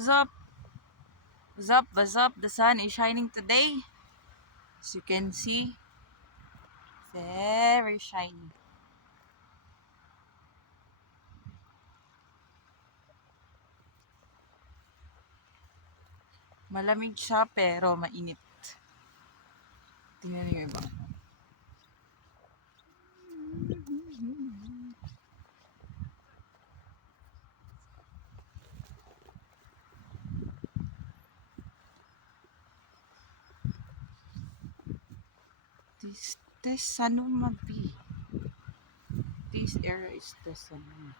What's up? What's up? What's up? The sun is shining today. As you can see, very shiny. Malamig siya pero mainit. Tingnan niyo yung iba. This Sanuma B. This area is the Sanuma.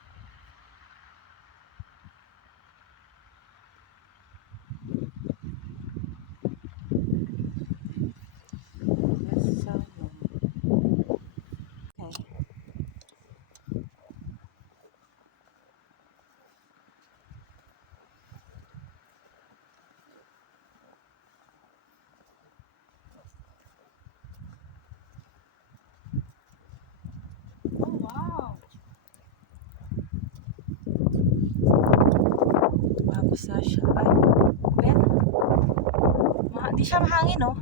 Okay. Oh, wow. Mabasa siya. Ay, Ben. Di siya mahangin, no?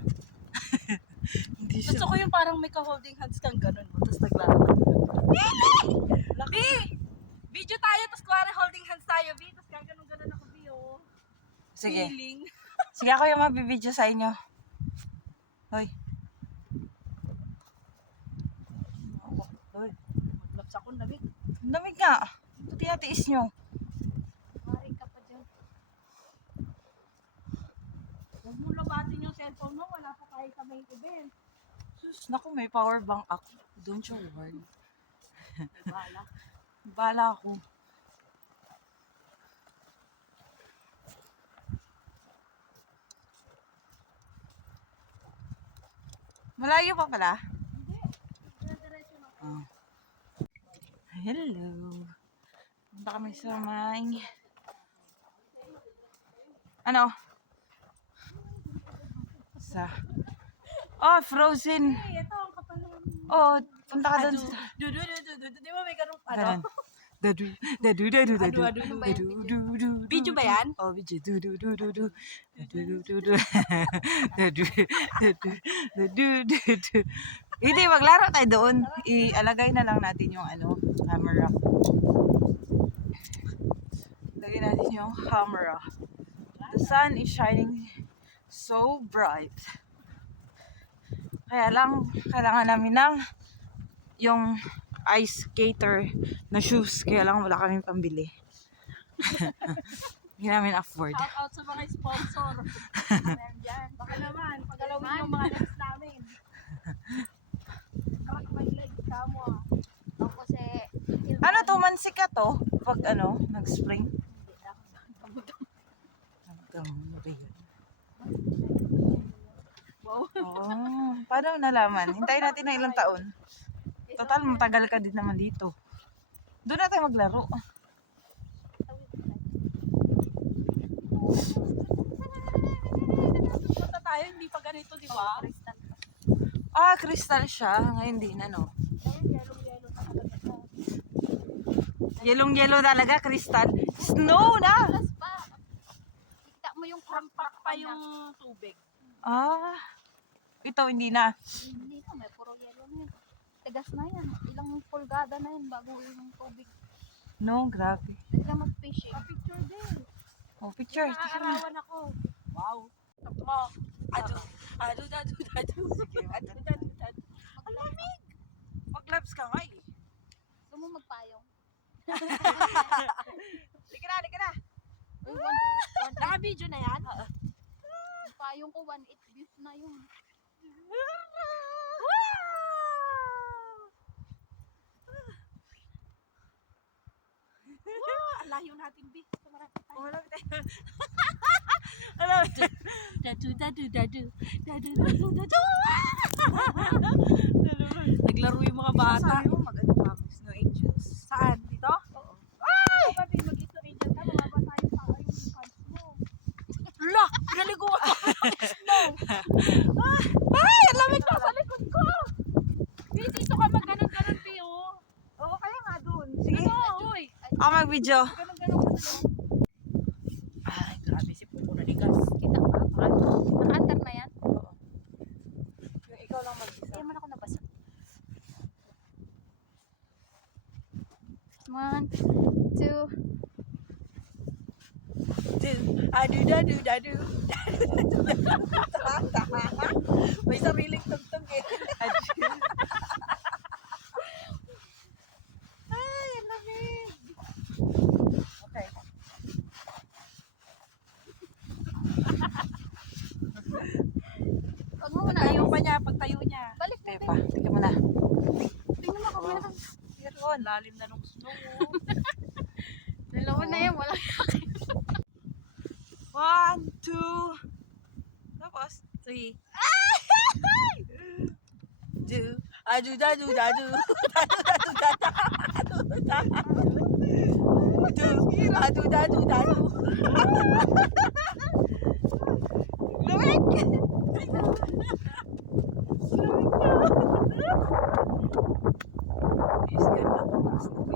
Hindi siya. Gusto ko yung parang may ka-holding hands kang ganun mo, tapos naglalakad. B! Video tayo, tapos kuwari holding hands tayo, B. Tapos gaganon-ganon ako, B, oh. Sige. Feeling. Sige, ako yung mabibideo sa inyo. Hoy. Hoy. Maglaps ako na, B. Ang lamig nga. Ito tinatiis nyo. Maring ka pa dyan. Huwag mo labatin yung cellphone mo, wala pa tayo sa main event. Sus, naku, may power bank ako. Don't you worry. Bala. Bala ako. Malayo pa pala? Hindi. Diretso na. Oh. Hello. Punta kami sa may... Ano? Sa... Oh, Frozen. Hey, ito ang kapal naman. Oh, punta ka doon sa... Di ba may ganun, Ganun. ano? Dadu, dadu, dadu, dadu, Adu, adu, dadu, dadu, dadu. Video ba yan? Oh, video. Du, du, du, du, du. Du, du, du, du. Dadu, dadu, dadu, dadu. Hindi, maglaro tayo doon. Ialagay na lang natin yung ano, camera. Lagay natin yung camera. The sun is shining so bright. Kaya lang, kailangan namin ng yung ice skater na shoes. Kaya lang wala kaming pambili. Hindi namin afford. Shout out sa mga sponsor. Ayan dyan. Baka naman, pagalawin yung mga next namin. Nakakapag-leg ka mo ah. Ako si Ano to, mansika to? Pag ano, nag-spring? Ano ba yun? Wow. Oh, paano nalaman? Hintayin natin ng ilang taon. Total, matagal ka din naman dito. Doon na tayo maglaro. Punta tayo, hindi pa ganito, di ba? Ah, crystal siya. Ngayon din, ano? Yellow-yellow na talaga siya. Yelong-yellow talaga, crystal. Snow na! Plus pa. Kita mo yung Krampak pa yung tubig. Ah, ito hindi na. Hindi na, may puro yellow na yan. Tigas na yan. Ilang pulgada na yan bago yung tubig. No, grabe. Pwede ka mag-fishing. Pa-picture din. Oh, picture. Tingnan mo. Naaarawan ako. Wow. Tap mo. Ado. Ado. Sige, ado. Ang lamig. Mag-labs ka nga eh. Gusto mo magpayong? Lika na. Uy, Naka-video na yan? yung payong ko 1.8 views na yun. Ang layo natin, B. Marami tayo. Oh, alam tayo. Alam tayo. Dadu. Naglaro yung mga bata. Sabi mo mag-ano kami, Snow Angels. Saan? Dito? Oo. Ay! Pati mag-iso rin dyan ka, mababasa yung pants mo. Ala! Pinaliguan ko ng snow! Ay! Ang lamig na sa likod ko! Dito ka mag-ganon-ganon, Pio. Oo, kaya nga dun. Sige. Ano? Uy! Ako mag-video. Ganon-ganon ka na. Ay, grabe. 1, 2. Adu. May sariling tugtog eh. Ay, ang lamig. Okay. Wag mo muna. Tayo pa niya, pagtayo niya. Balik Okay natin. pa, tingnan mo na. Tingnan mo kung meron. Meron. Lalim na nung snow. Dalawa na yan, wala. 1, 2, tapos 3. Adu. Is ganda po mas na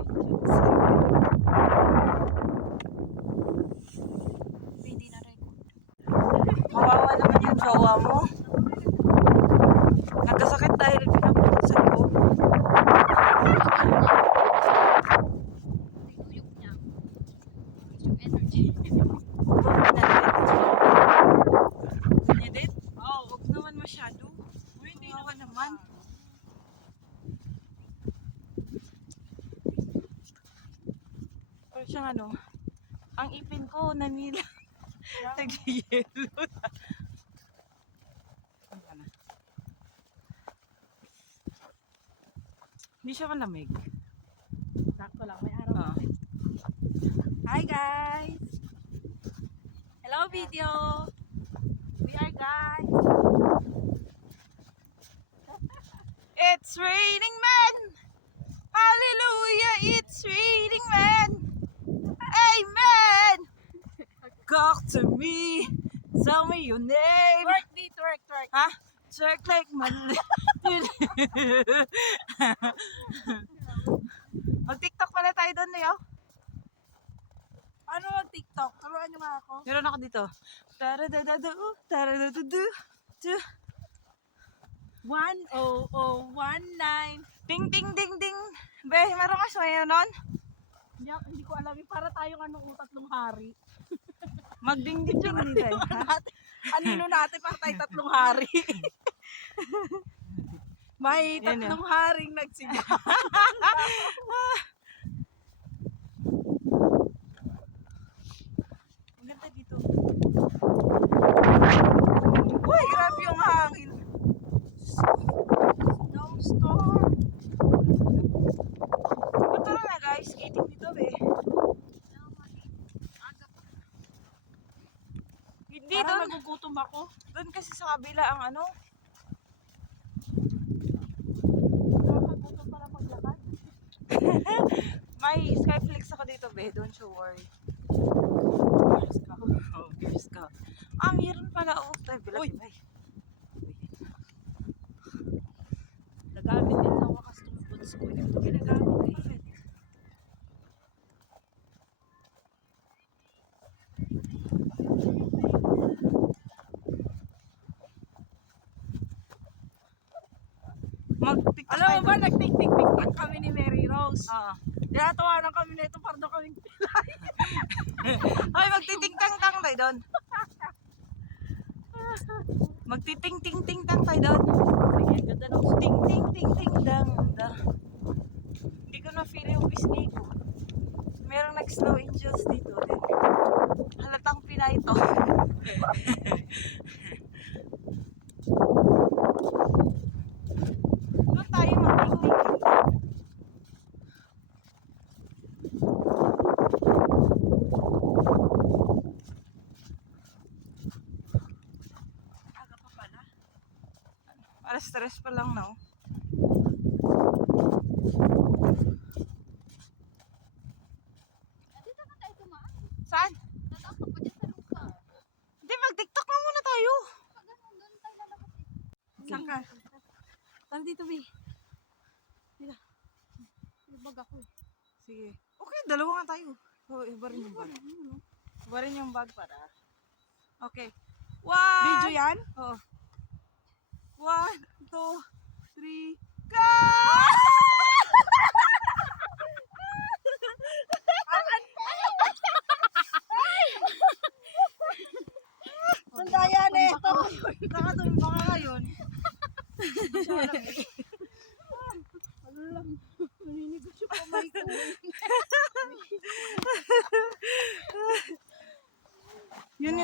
Hindi na record. Kawawa naman yung jowa mo. Nagkasakit dahil pinapulot sa loob. Tinuyok niya. Yung energy. Pinedit? Oo, huwag naman masyado. Hindi naman. Or siyang ano, ang ipin ko nanila. Nag-yellow na. Ano ka na? Hindi siya malamig. Sakto lang, may araw Ah. natin. Hi guys! Hello video! We are guys! It's raining men! Hallelujah! It's raining men! Amen! Talk to me! Tell me your name! Twerk di, twerk. Ha? Twerk like Mali. Mag-tiktok pala tayo doon, Leo. Ano ang TikTok? Turuan nyo nga ako. Meron ako dito. Taradadadu, taradadadu, tu. 10019. Ding, ding, ding, ding. Be, meron ka sayo nun? Hindi ko alam, para tayong anong tatlong hari. Magding-ding ding nila. Anino natin para tayong tatlong hari. May Yan tatlong haring nagsigaw. Ang ganda dito. Uy, grabe yung hangin. Snowstorm. Punta na guys, skating dito be. Hindi Parang doon. nagugutom ako. Doon kasi sa kabila ang ano. Nakakagutom para maglakad. May Skyflex ako dito be, don't you worry. Oh, here's ka. Ah, meron pala. Oh, tayo bilang. Uy. Ay. Nagamit din sa wakas ng foods ko. Ito ginagamit eh. Mag-tiktok Alam mo tayo. ba, nagtik-tik-tik kami ni Mary Rose. Ah. Tinatawanan kami nito para daw kami pilay. Ay, magtiting-tang-tang tayo doon. Magtiting-ting-ting-tang tayo doon. Sige, ganda ng Ting-ting-ting-ting-dang. Hindi ko na feel yung pisngi ko. Merong nag-snow angels dito din. Halatang Pinay to. Doon tayo magting-ting-ting. aga pa pala. Para stress pa lang, no? Dito na tayo tumaan. Saan? Tataas pa dyan sa lupa. Hindi, mag-tiktok na muna tayo. Pag ganun, doon tayo lalabas eh. Saan ka? Tara dito, Bi. Nabag ako eh. Sige. Okay, dalawa nga tayo. So, iba rin yung bag. Iba rin yung bag para. Okay. Video One! yan? Oo. 1, 2, 3, go!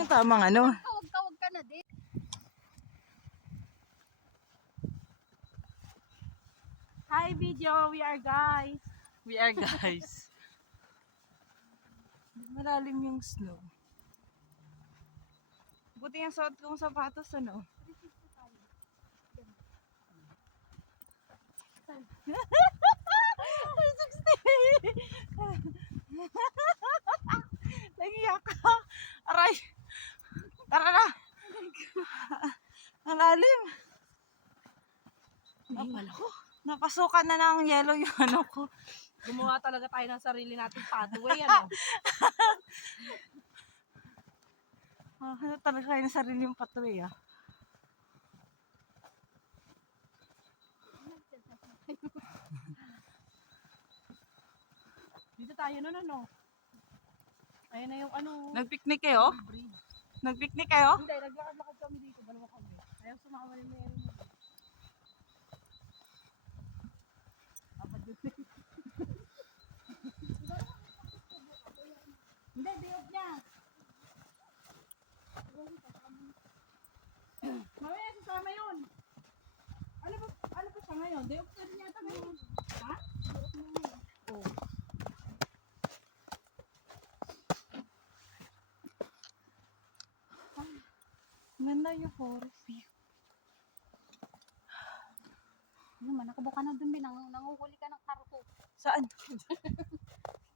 tamang ano. Tawag ka na din. Hi video, we are guys. We are guys. Malalim yung snow. Buti yung suot kong sapatos, ano? 360! Nagiyak ka! Aray! Tara na! Ang lalim! Napasukan na ng yellow yung ano ko. Gumawa talaga tayo ng sarili nating pathway, ano? Ano talaga kayo ng sarili yung patuloy ah. Dito tayo nun, ano? Ayun na yung ano. Nag-picnic kayo? Bridge. Nag-picnic kayo? Hindi, naglakad-lakad kami dito. Dalawa kami. Ayaw sumama ni Mary. Abad yun. Hindi, diop niya. Mamaya sasama yun. Ano ba siya ngayon? Diop na rin yata ngayon. Ha? Diop na ngayon. Oo. Ganda yung forest view. Ano man, nakabuka na dun, nanguhuli ka ng karto. Saan?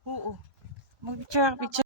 Oo. Mag-picture